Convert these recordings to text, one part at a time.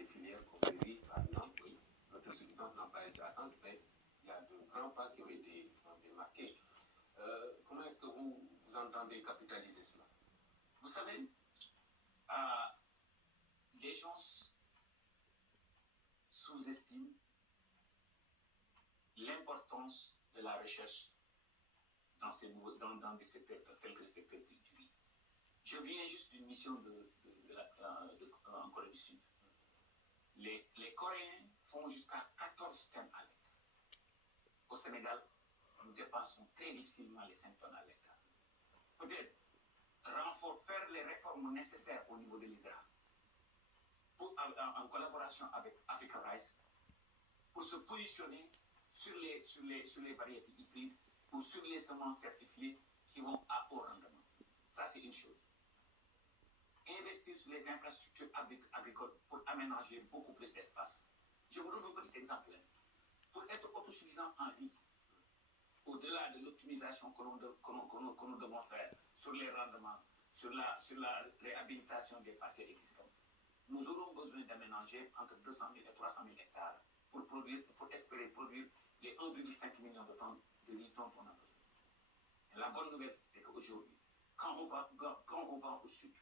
des filières comme le riz, par exemple, oui, l'autosuffisance n'a pas été atteinte, mais il y a de grands pas qui ont été marqués. Comment est-ce que vous entendez capitaliser cela? Vous savez, les gens sous-estiment l'importance de la recherche dans des secteurs tels que le secteur du riz. Je viens juste d'une mission en Corée du Sud. Les Coréens font jusqu'à 14 tonnes à l'hectare. Au Sénégal, nous dépassons très difficilement les 5 tonnes à l'hectare. Peut-être faire les réformes nécessaires au niveau de l'ISRA en collaboration avec Africa Rice pour se positionner sur les variétés hybrides ou sur les semences certifiées qui vont à haut rendement. Ça, c'est une chose. Investir sur les infrastructures agricoles pour aménager beaucoup plus d'espace. Je vous donne un petit exemple. Pour être autosuffisant en riz, au-delà de l'optimisation que nous devons faire sur les rendements, sur la réhabilitation des parcelles existantes, nous aurons besoin d'aménager entre 200 000 et 300 000 hectares pour espérer produire les 1,5 million de tonnes de riz dont on a besoin. Et la bonne nouvelle, c'est qu'aujourd'hui, quand on va au sud,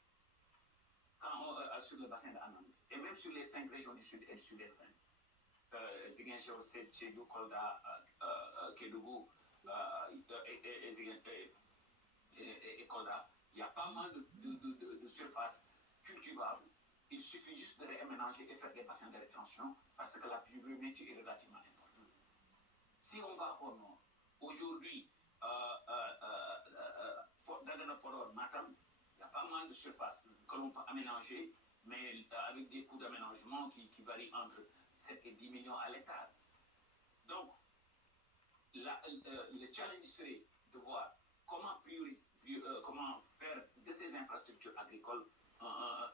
sur le bassin d'Anam, et même sur les 5 régions du sud et du sud-est, Ziguinchor, Sédhiou, Kolda, Kédougou et Kolda, il y a pas mal de surfaces cultivables. Il suffit juste de réaménager et faire des bassins de rétention parce que la pluviométrie est relativement importante. Si on va au nord, aujourd'hui, Dagana Podor, Matam, il y a pas mal de surfaces que l'on peut aménager, mais avec des coûts d'aménagement qui varient entre 7 et 10 millions à l'hectare. Donc, le challenge serait de voir comment faire de ces infrastructures agricoles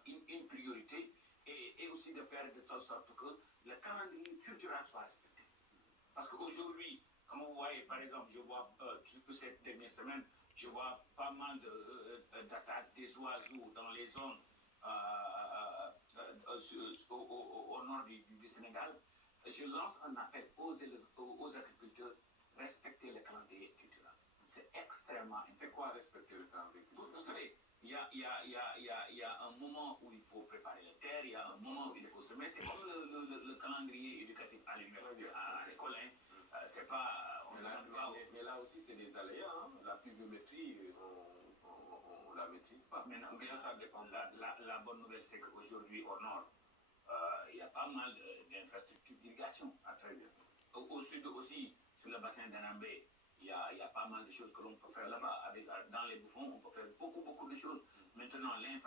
une priorité et aussi de faire de telle sorte que le calendrier culturel soit respecté. Parce qu'aujourd'hui, comme vous voyez, par exemple, je vois cette dernière semaine, je vois pas mal d'attaques des oiseaux dans les zones au nord du Sénégal. Je lance un appel aux agriculteurs, respecter le calendrier culturel. C'est extrêmement important. C'est quoi respecter le calendrier culturel? Vous savez, il y a un moment où il faut préparer les terres, il y a un moment où il faut semer. C'est comme le calendrier éducatif à l'université, à l'école. C'est pas... Mais là aussi, c'est des aléas. Hein. La pluviométrie, on la maîtrise pas. Mais non, bien ça dépend. La bonne nouvelle, c'est qu'aujourd'hui, au nord, il y a pas mal d'infrastructures d'irrigation. Ah, très bien. Au sud aussi, sur le bassin d'Anambé, il y a pas mal de choses que l'on peut faire là-bas. Dans les bouffons, on peut faire beaucoup de choses. Maintenant, les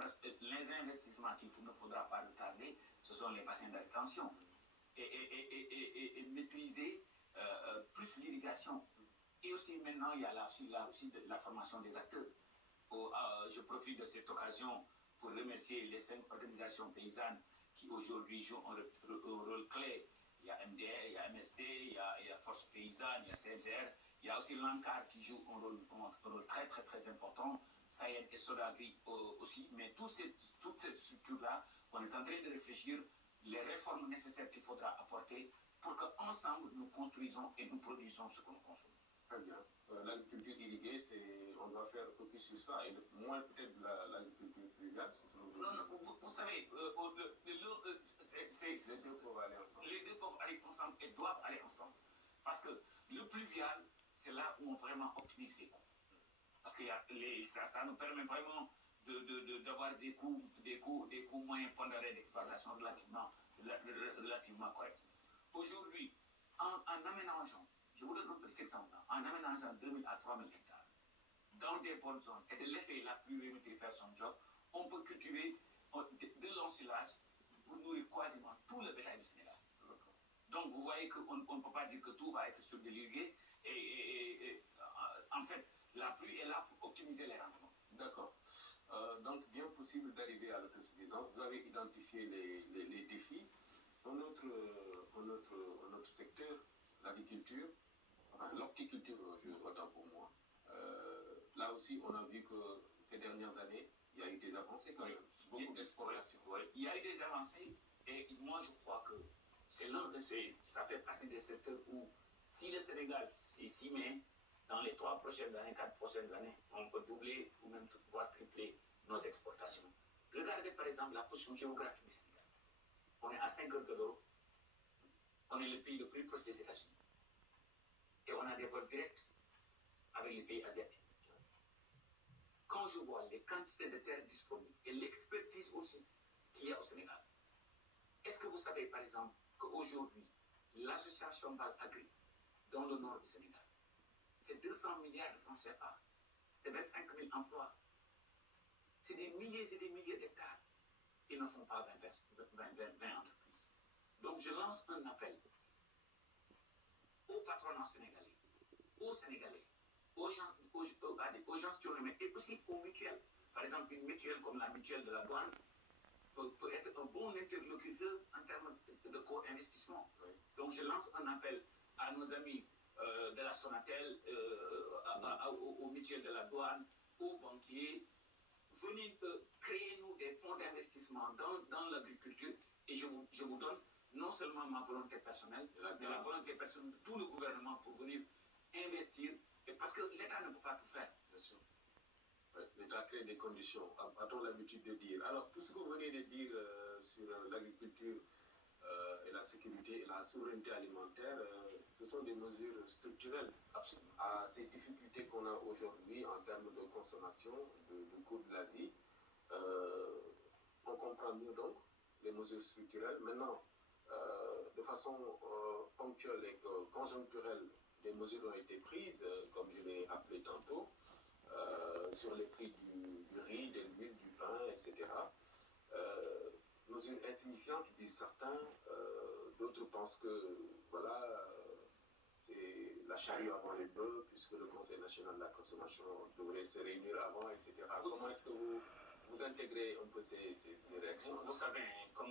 investissements qu'il ne faudra pas retarder, ce sont les bassins de rétention. Et maîtriser plus l'irrigation. Et aussi, maintenant, il y a là aussi la formation des acteurs. Je profite de cette occasion pour remercier les 5 organisations paysannes qui aujourd'hui jouent un rôle clé. Il y a MDR, il y a MSD, il y a Force Paysanne, il y a CNCR, il y a aussi l'ANCAR qui joue un rôle très important, Sahel et Sodagri aussi, mais toutes ces structures-là, on est en train de réfléchir les réformes nécessaires qu'il faudra apporter pour qu'ensemble nous construisons et nous produisons ce que nous consommons. Très bien. L'agriculture irriguée, on doit faire focus sur ça, et moins peut-être l'agriculture pluviale. Vous savez, les deux peuvent aller ensemble. Les deux peuvent aller ensemble et doivent aller ensemble. Parce que le pluvial, c'est là où on vraiment optimise les coûts. Parce que ça nous permet vraiment d'avoir des coûts moyens pondérés d'exploitation relativement corrects. Aujourd'hui, en aménageant, je vous donne un petit exemple, en aménageant 2000 à 3000 hectares dans des bonnes zones et de laisser la pluviométrie faire son job, on peut cultiver de l'ensilage pour nourrir quasiment tout le bétail du Sénégal. Donc vous voyez qu'on ne peut pas dire que tout va être sur de l'irrigué et en fait, la pluie est là pour optimiser les rendements. D'accord. Donc, bien possible d'arriver à l'autosuffisance. Vous avez identifié les défis. Un autre secteur, l'agriculture, enfin l'horticulture, autant pour moi. Là aussi, on a vu que ces dernières années, il y a eu des avancées quand même, beaucoup d'exportation. Oui, il y a eu des avancées Et moi, je crois que ça fait partie des secteurs où, si le Sénégal s'y met, dans les 3 prochaines années, 4 prochaines années, on peut doubler ou même voire tripler nos exportations. Regardez par exemple la position géographique du Sénégal. On est à 5 heures de l'Europe, on est le pays le plus proche des États-Unis. Et on a des vols directs avec les pays asiatiques. Quand je vois les quantités de terres disponibles et l'expertise aussi qu'il y a au Sénégal, est-ce que vous savez par exemple qu'aujourd'hui, l'association Val-Agri, dans le nord du Sénégal, c'est 200 milliards de francs CFA, c'est 25 000 emplois, c'est des milliers et des milliers d'hectares qui ne font pas 20 entreprises. Donc je lance un appel au patronat sénégalais, aux Sénégalais, aux gens qui ont le et aussi aux mutuelles. Par exemple, une mutuelle comme la mutuelle de la douane peut être un bon interlocuteur en termes de co-investissement. Oui. Donc je lance un appel à nos amis de la Sonatel, aux mutuelles de la douane, aux banquiers. Venez créer nous des fonds d'investissement dans l'agriculture et je vous donne non seulement ma volonté personnelle, mais la volonté personnelle de tout le gouvernement pour venir investir, et parce que l'État ne peut pas tout faire. Bien sûr. L'État crée des conditions, a-t-on l'habitude de dire. Alors, tout ce que vous venez de dire sur l'agriculture et la sécurité et la souveraineté alimentaire, ce sont des mesures structurelles. Absolument. À ces difficultés qu'on a aujourd'hui en termes de consommation, de coût de la vie. On comprend mieux donc les mesures structurelles. Maintenant, de façon ponctuelle et conjoncturelle, des mesures ont été prises, comme je l'ai appelé tantôt, sur les prix du riz, de l'huile, du pain, etc. Mesures insignifiantes, disent certains. D'autres pensent que, voilà, c'est la charrue avant les bœufs, puisque le Conseil national de la consommation devrait se réunir avant, etc. Comment est-ce que vous intégrez un peu ces réactions? Vous savez, comme